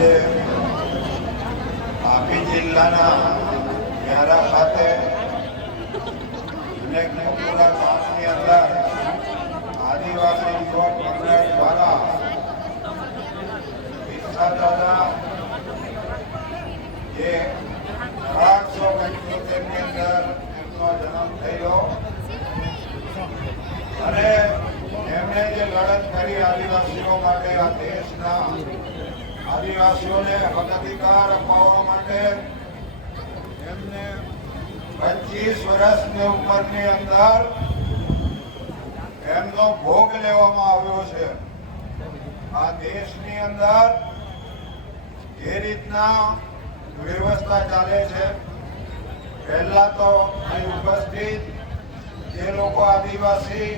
આજે તાપી જિલ્લાના વ્યારા ખાતે અને કપુરા ગામની અંદર આદિવાસી યુવક મંડળ દ્વારા વિસ્તારના જે 1875 ની અંદર એમનો જન્મ થયો અને એમણે જે લડત કરી આદિવાસીઓ માટે, આ દેશના આદિવાસીઓને હક અધિકાર અપાવવા માટે એમને 25 વર્ષની ઉંમરની અંદર એમનો ભોગ લેવામાં આવ્યો છે. આ દેશની અંદર જે રીતના વ્યવસ્થા ચાલે છે, પહેલા તો અહીં ઉપસ્થિત જે લોકો આદિવાસી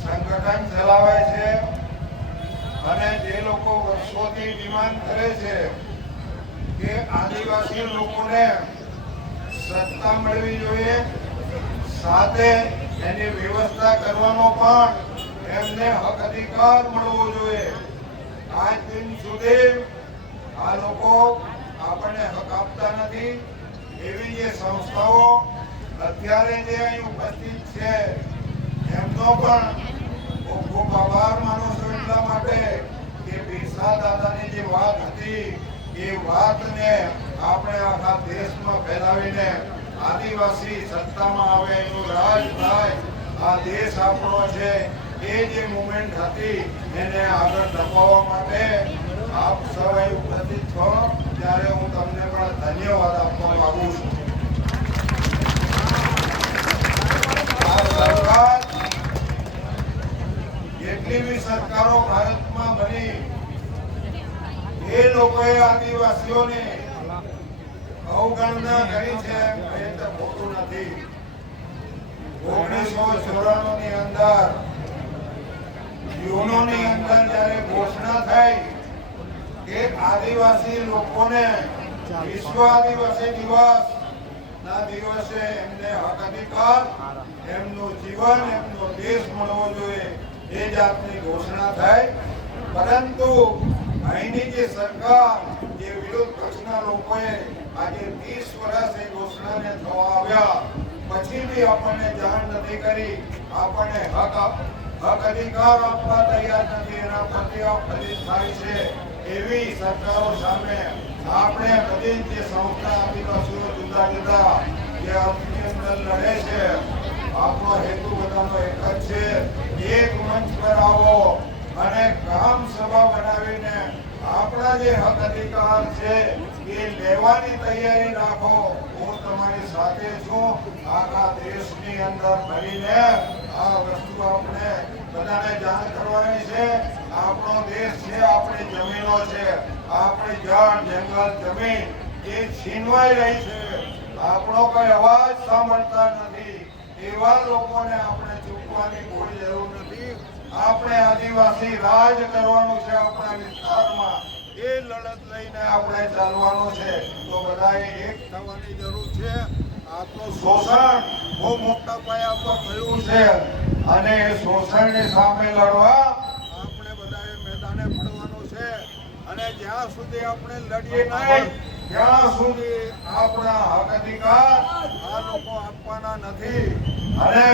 સંગઠન ચલાવે છે અને જે લોકો વર્ષોથી ડિમાન્ડ કરે છે કે આદિવાસી લોકોને સત્તા મળવી જોઈએ, સાથે એની વ્યવસ્થા કરવાનો પણ એમને હક અધિકાર મળવો જોઈએ. આજ દિન સુધી આ લોકો આપણને હક આપતા નથી. એવી જે સંસ્થાઓ અત્યારે જે અહીં ઉપસ્થિત છે એમનો પણ ખૂબ ખૂબ આભાર માનું છું એટલા માટે કે બિરસા દાદાની જે વાત હતી એ વાતને આપણે આખા દેશમાં ફેલાવીને આદિવાસી સત્તામાં આવે, એનું રાજ થાય, આ દેશ આપણો છે, એ જે મુવમેન્ટ હતી એને આગળ ધપાવવા માટે આપ સૌ ઉપસ્થિત છો ત્યારે હું તમને પણ ધન્યવાદ આપવા માંગુ છું. આ સરકાર જેટલી બી સરકારો ભારતમાં બની એ લોકોએ આદિવાસીઓની અવગણના કરી છે એ તો ખોટું નથી. 1994 ની અંદર યુનોની અંદર જ્યારે ઘોષણા થઈ કે આદિવાસી લોકોને વિશ્વ આદિવાસી દિવસ ના દિવસે એમને હક અધિકાર, એમનું જીવન, એમનો દેશ મળવો જોઈએ એ જાતની ઘોષણા થઈ. પરંતુ અહીંની જે સરકાર, જે વિરોધ પક્ષના લોકોએ આજે 30 વર્ષ એ ઘોષણાને થવા આવ્યા પછી બી આપણને જાણ નથી કરી, આપણને હક અધિકાર આપવા તૈયાર નથી. એના પ્રતિ ફલિત થાય છે એવી સરકારો સામે આપણે બધી જે સંસ્થા આદિવાસીઓ જુદા જુદા જે અર્થની અંદર લડે છે, આપણો હેતુ બધાનો એક જ છે. એક મંચ પર આવો અને ગ્રામ સભા બનાવીને આપણા જે હક અધિકાર છે એ લેવાની તૈયારી રાખો. હું તમારી સાથે છું. આખા દેશની અંદર ફરીને આ વસ્તુ આપણે બધાને જાણ કરવાની છે. આપણો દેશ છે, આપણી જમીનો છે, આપણી જળ, જંગલ, જમીન એ છીનવાઈ રહી છે. આપણો કોઈ અવાજ સાંભળતા નથી. એવા લોકોને આપણે ચૂકવાની કોઈ જરૂર નથી. આપણે આદિવાસી રાજ કરવાનું છે આપણા વિસ્તારમાં. એ લડત લઈને આપણે ચાલવાનું છે. તો બધાએ એક થવાની જરૂર છે. આપણું શોષણ બહુ મોટા પાયા પર થયું છે અને એ શોષણની સામે લડવા આપણે બધાએ મેદાને પડવાનું છે. અને જ્યાં સુધી આપણે લડીએ નહીં ત્યાં સુધી આપણા હક અધિકાર આ લોકો આપવાના નથી. અને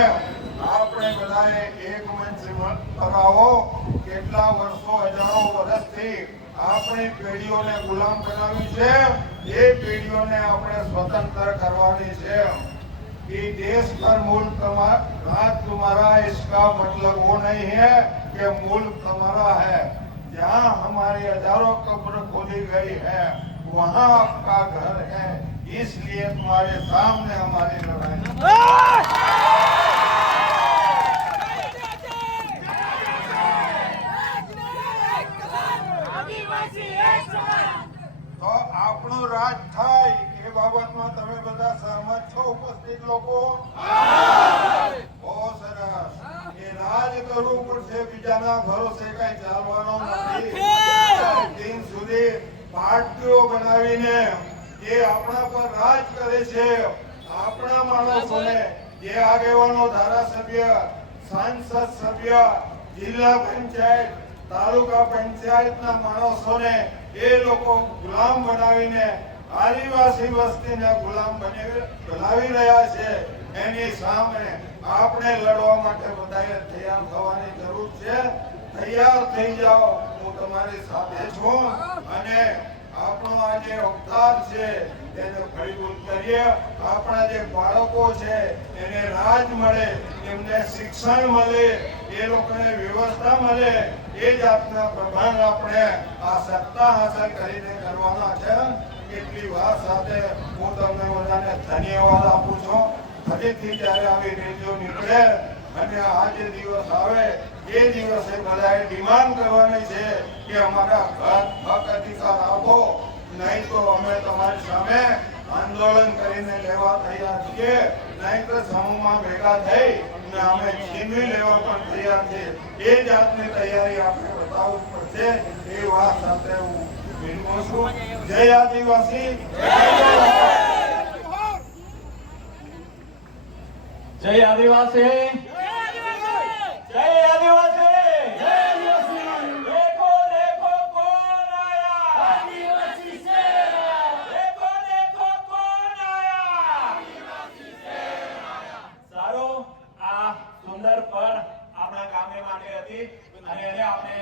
આપણે બધાએ એક મંચ પર આવો. કેટલા વર્ષો, હજારો વર્ષથી આપણી પેઢીઓને ગુલામ બનાવી છે, એ પેઢીઓને આપણે સ્વતંત્ર કરવાની છે. कि देश पर मुल्क राज तुम्हारा, इसका मतलब वो नहीं है कि मुल्क तुम्हारा है. जहाँ हमारी हजारों कब्र खोदी गई है वहाँ आपका घर है. इसलिए तुम्हारे सामने हमारी लड़ाई. तो આપણું રાજ થાય એ બાબતમાં તમે બધા સહમત છો ઉપસ્થિત લોકો? બહુ સરસ. એ રાજ કરવું પડશે, બીજાના ભરોસે કઈ ચાલવાનો નથી. દિન સુધી પાર્ટીઓ બનાવીને જે આપણા પર રાજ કરે છે, આપણા માણસોને, જે આગેવાનો, ધારાસભ્ય, સાંસદ સભ્ય, જિલ્લા પંચાયત તાલુકા પંચાયતના માણસોને એ લોકો ગુલામ બનાવીને આદિવાસી વસ્તીને ગુલામ બનાવી રહ્યા છે, એની સામે આપણે લડવા માટે બધાએ તૈયાર થવાની જરૂર છે. તૈયાર થઈ જાઓ, હું તમારી સાથે છું. અને આપણો આ જે અવતાર છે તેને ફળીભૂત કરીએ. આપણા જે બાળકો છે એને રાજ મળે, એમને શિક્ષણ મળે, એ લોકોને વ્યવસ્થા મળે, એ જાતના પ્રભાવ આપણે આ સત્તા હાંસલ કરીને કરવાના છે. એટલી વાત સાથે હું તમને બધાને ધન્યવાદ આપું છું. ફરીથી જ્યારે આવી રેલીઓ નીકળે અને આ જે દિવસ આવે એ દિવસે બધાએ ડિમાન્ડ કરવાની છે કે અમારા હક અધિકાર આપો, નહીં તો અમે તમારી સામે આંદોલન કરીને લેવા તૈયાર છીએ, નહીં તો સમૂહમાં ભેગા થઈ અને અમે છીનવી લેવા પણ તૈયાર છીએ. એ જાતની તૈયારી આપણે બતાવવી પડશે. એ વાત સાથે હું વિનમું છું. જય આદિવાસી. જય આદિવાસી. જય આદિવાસી. देखो देखो कौन आया, आदिवासी से आया. देखो देखो कौन आया, आदिवासी से आया. સારું, આ સુંદર પણ આપણા ગામે માટે હતી અને એને આપણે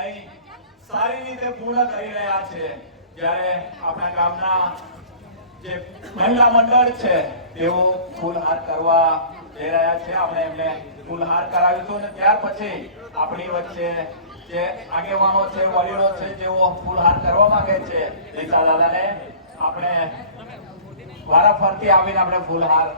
અહીં સારી રીતે પૂર્ણ કરી રહ્યા છે. જ્યારે આપણા ગામના જે મહિલા મંડળ છે તેઓ ફૂલહાર કરવા જઈ રહ્યા છે. આપણે એમને ફૂલહાર કરાવીશું અને ત્યાર પછી આપણી વચ્ચે જે આગેવાનો છે, વડીલો છે, જેઓ ફૂલહાર કરવા માંગે છે, રીતા દાદાને આપણે વારાફરતી આવીને આપણે ફૂલહાર